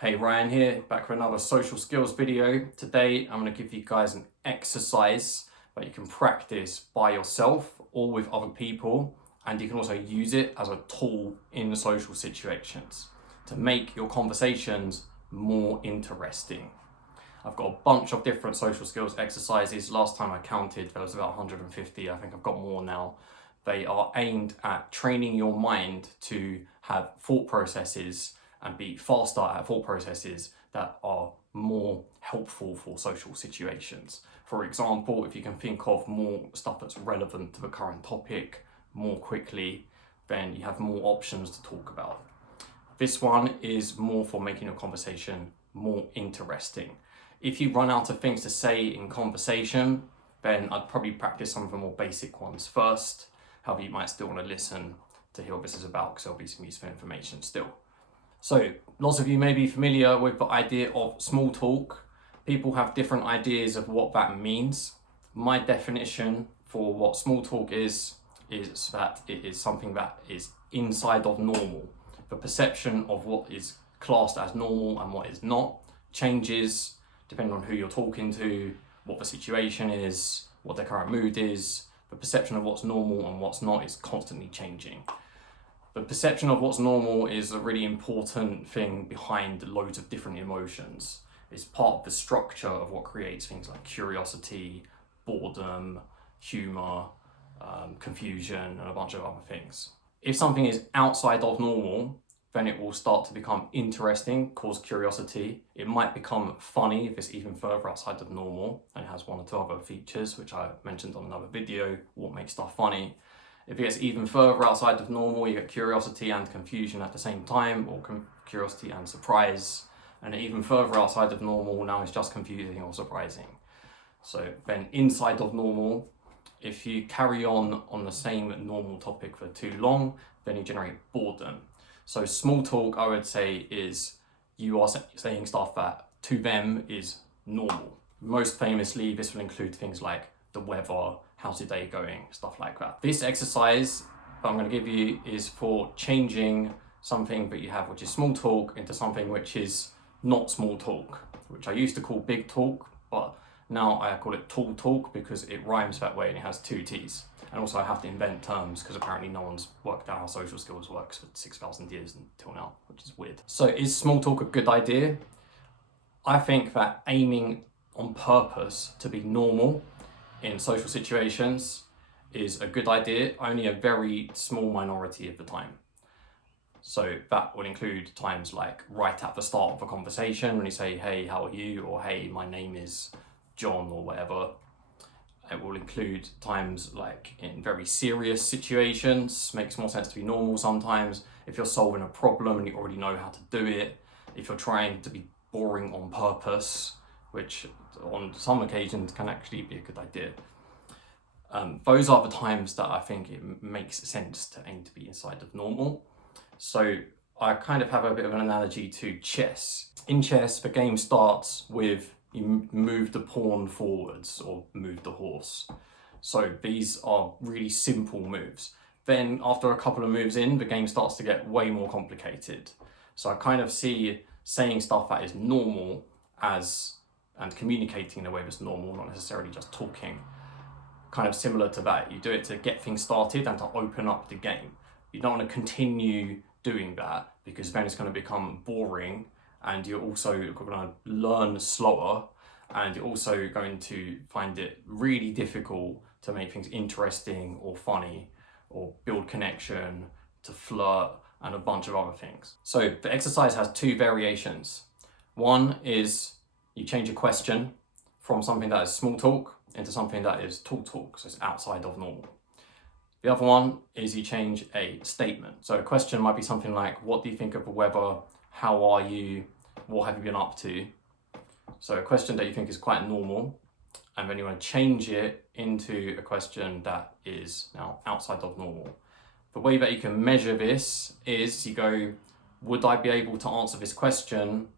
Hey, Ryan here, back for another social skills video. Today I'm going to give you guys an exercise that you can practice by yourself or with other people, and you can also use it as a tool in social situations to make your conversations more interesting. I've got a bunch of different social skills exercises. Last time I counted there was about 150. I think I've got more now. They are aimed at training your mind to have thought processes and be faster at thought processes that are more helpful for social situations. For example, if you can think of more stuff that's relevant to the current topic more quickly, then you have more options to talk about. This one is more for making your conversation more interesting. If you run out of things to say in conversation, then I'd probably practice some of the more basic ones first. However, you might still want to listen to hear what this is about because there'll be some useful information still. So lots of you may be familiar with the idea of small talk. People have different ideas of what that means. My definition for what small talk is that it is something that is inside of normal. The perception of what is classed as normal and what is not changes depending on who you're talking to, what the situation is, what their current mood is. The perception of what's normal and what's not is constantly changing. The perception of what's normal is a really important thing behind loads of different emotions. It's part of the structure of what creates things like curiosity, boredom, humor, confusion, and a bunch of other things. If something is outside of normal, then it will start to become interesting, cause curiosity. It might become funny if it's even further outside of normal and it has one or two other features, which I mentioned on another video, what makes stuff funny. If it gets even further outside of normal, you get curiosity and confusion at the same time, or curiosity and surprise. And even further outside of normal, now it's just confusing or surprising. So then inside of normal, if you carry on the same normal topic for too long, then you generate boredom. So small talk, I would say, is you are saying stuff that to them is normal. Most famously, this will include things like the weather, how's your day going, stuff like that. This exercise that I'm going to give you is for changing something that you have, which is small talk, into something which is not small talk, which I used to call big talk, but now I call it tall talk because it rhymes that way and it has two T's. And also I have to invent terms because apparently no one's worked out how social skills works for 6,000 years until now, which is weird. So is small talk a good idea? I think that aiming on purpose to be normal in social situations is a good idea, only a very small minority of the time. So that will include times like right at the start of a conversation when you say, hey, how are you? Or hey, my name is John, or whatever. It will include times like in very serious situations. Makes more sense to be normal sometimes. If you're solving a problem and you already know how to do it. If you're trying to be boring on purpose, which on some occasions can actually be a good idea. Those are the times that I think it makes sense to aim to be inside of normal. So I kind of have a bit of an analogy to chess. In chess, the game starts with you move the pawn forwards or move the horse. So these are really simple moves. Then after a couple of moves in, the game starts to get way more complicated. So I kind of see saying stuff that is normal as, and communicating in a way that's normal, not necessarily just talking, kind of similar to that. You do it to get things started and to open up the game. You don't want to continue doing that because then it's going to become boring and you're also going to learn slower and you're also going to find it really difficult to make things interesting or funny or build connection, to flirt, and a bunch of other things. So the exercise has two variations. One is you change a question from something that is small talk into something that is tall talk, so it's outside of normal. The other one is you change a statement. So a question might be something like, what do you think of the weather? How are you? What have you been up to? So a question that you think is quite normal, and then you want to change it into a question that is now outside of normal. The way that you can measure this is you go, would I be able to answer this question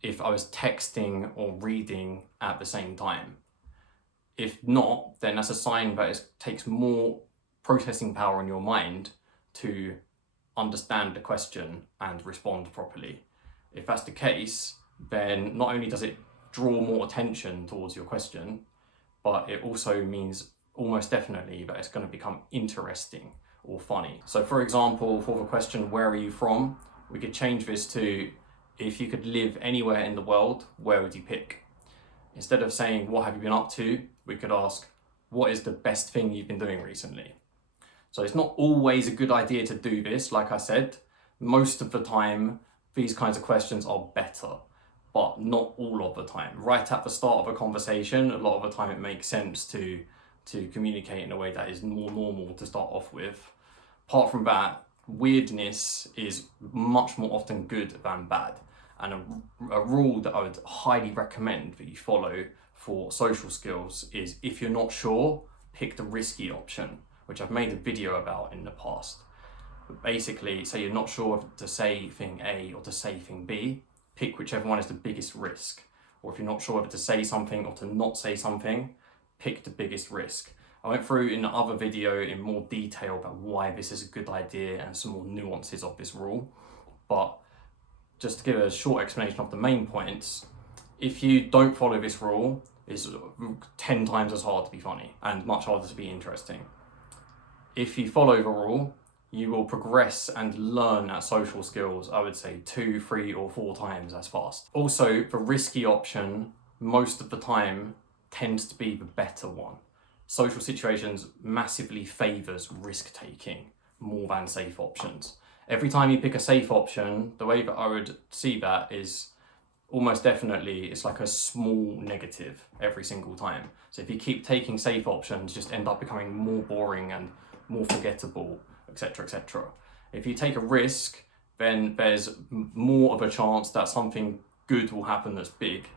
if I was texting or reading at the same time? If not, then that's a sign that it takes more processing power in your mind to understand the question and respond properly. If that's the case, then not only does it draw more attention towards your question, but it also means almost definitely that it's going to become interesting or funny. So for example, for the question, where are you from? We could change this to, if you could live anywhere in the world, where would you pick? Instead of saying, what have you been up to? We could ask, what is the best thing you've been doing recently? So it's not always a good idea to do this. Like I said, most of the time, these kinds of questions are better, but not all of the time. Right at the start of a conversation, a lot of the time it makes sense to communicate in a way that is more normal to start off with. Apart from that, weirdness is much more often good than bad. And a rule that I would highly recommend that you follow for social skills is, if you're not sure, pick the risky option, which I've made a video about in the past. But basically, say you're not sure to say thing A or to say thing B, pick whichever one is the biggest risk. Or if you're not sure whether to say something or to not say something, pick the biggest risk. I went through in the other video in more detail about why this is a good idea and some more nuances of this rule. But just to give a short explanation of the main points, if you don't follow this rule, it's 10 times as hard to be funny and much harder to be interesting. If you follow the rule, you will progress and learn at social skills, I would say 2, 3, or 4 times as fast. Also, the risky option, most of the time, tends to be the better one. Social situations massively favours risk-taking more than safe options. Every time you pick a safe option, the way that I would see that is almost definitely it's like a small negative every single time. So if you keep taking safe options, just end up becoming more boring and more forgettable, etc., etc. If you take a risk, then there's more of a chance that something good will happen that's big,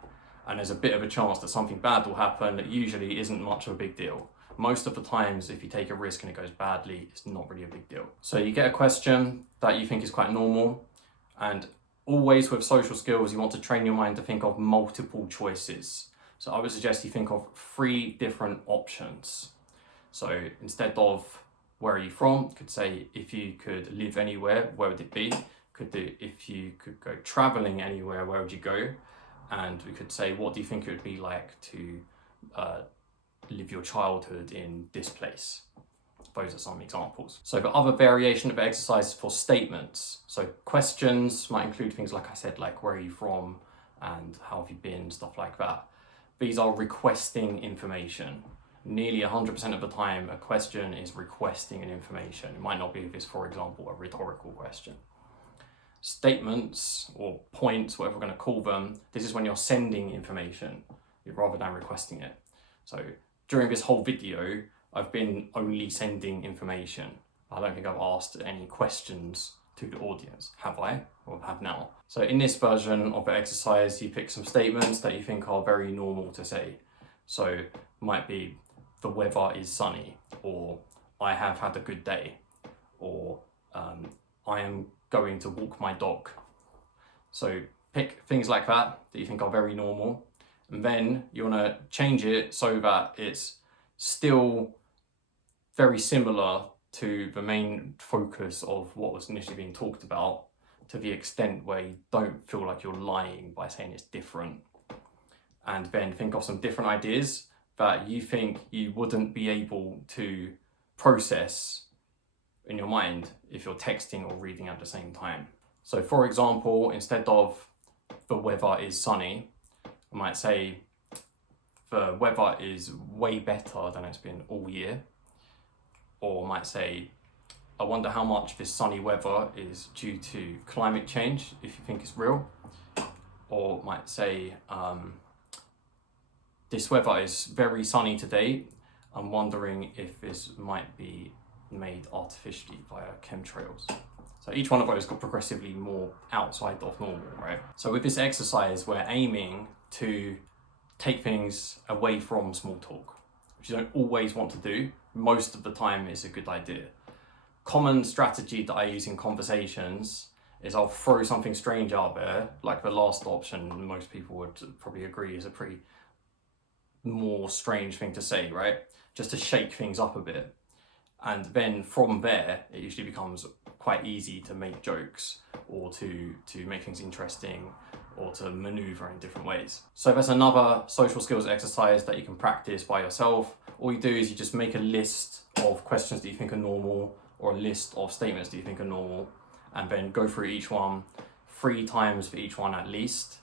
and there's a bit of a chance that something bad will happen that usually isn't much of a big deal. Most of the times, if you take a risk and it goes badly, it's not really a big deal. So you get a question that you think is quite normal, and always with social skills, you want to train your mind to think of multiple choices. So I would suggest you think of 3 different options. So instead of where are you from, you could say, if you could live anywhere, where would it be? Could do, if you could go traveling anywhere, where would you go? And we could say, what do you think it would be like to live your childhood in this place? Those are some examples. So the other variation of exercises for statements. So questions might include things like I said, like where are you from and how have you been, stuff like that. These are requesting information. Nearly 100% of the time, a question is requesting an information. It might not be if it's, for example, a rhetorical question. Statements or points, whatever we're going to call them, this is when you're sending information rather than requesting it. So during this whole video, I've been only sending information. I don't think I've asked any questions to the audience, have I? Or have now. So in this version of the exercise, you pick some statements that you think are very normal to say. So might be, the weather is sunny, or I have had a good day, or I am going to walk my dog. So pick things like that you think are very normal, and then you want to change it so that it's still very similar to the main focus of what was initially being talked about, to the extent where you don't feel like you're lying by saying it's different. And then think of some different ideas that you think you wouldn't be able to process in your mind if you're texting or reading at the same time. So for example, instead of the weather is sunny, I might say the weather is way better than it's been all year. Or I might say, I wonder how much this sunny weather is due to climate change, if you think it's real. Or might say, this weather is very sunny today. I'm wondering if this might be made artificially via chemtrails. So each one of those got progressively more outside of normal, right? So with this exercise, we're aiming to take things away from small talk, which you don't always want to do. Most of the time it's a good idea. Common strategy that I use in conversations is I'll throw something strange out there, like the last option, most people would probably agree is a pretty more strange thing to say, right? Just to shake things up a bit. And then from there, it usually becomes quite easy to make jokes or to make things interesting or to maneuver in different ways. So that's another social skills exercise that you can practice by yourself. All you do is you just make a list of questions that you think are normal or a list of statements that you think are normal, and then go through each one 3 times for each one at least.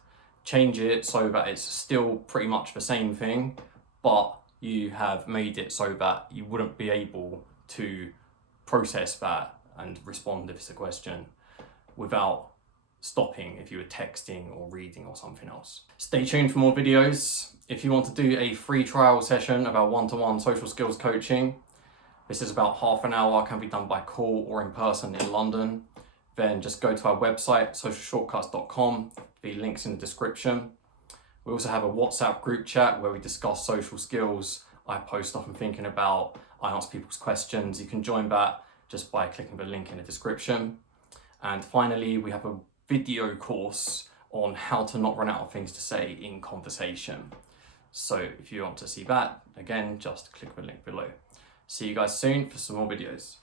Change it so that it's still pretty much the same thing, but you have made it so that you wouldn't be able to process that and respond if it's a question without stopping if you were texting or reading or something else. Stay tuned for more videos. If you want to do a free trial session of our one-to-one social skills coaching, this is about half an hour, can be done by call or in person in London. Then just go to our website, socialshortcuts.com. The link's in the description. We also have a WhatsApp group chat where we discuss social skills. I post stuff I'm thinking about. I answer people's questions. You can join that just by clicking the link in the description. And finally, we have a video course on how to not run out of things to say in conversation. So if you want to see that, again, just click the link below. See you guys soon for some more videos.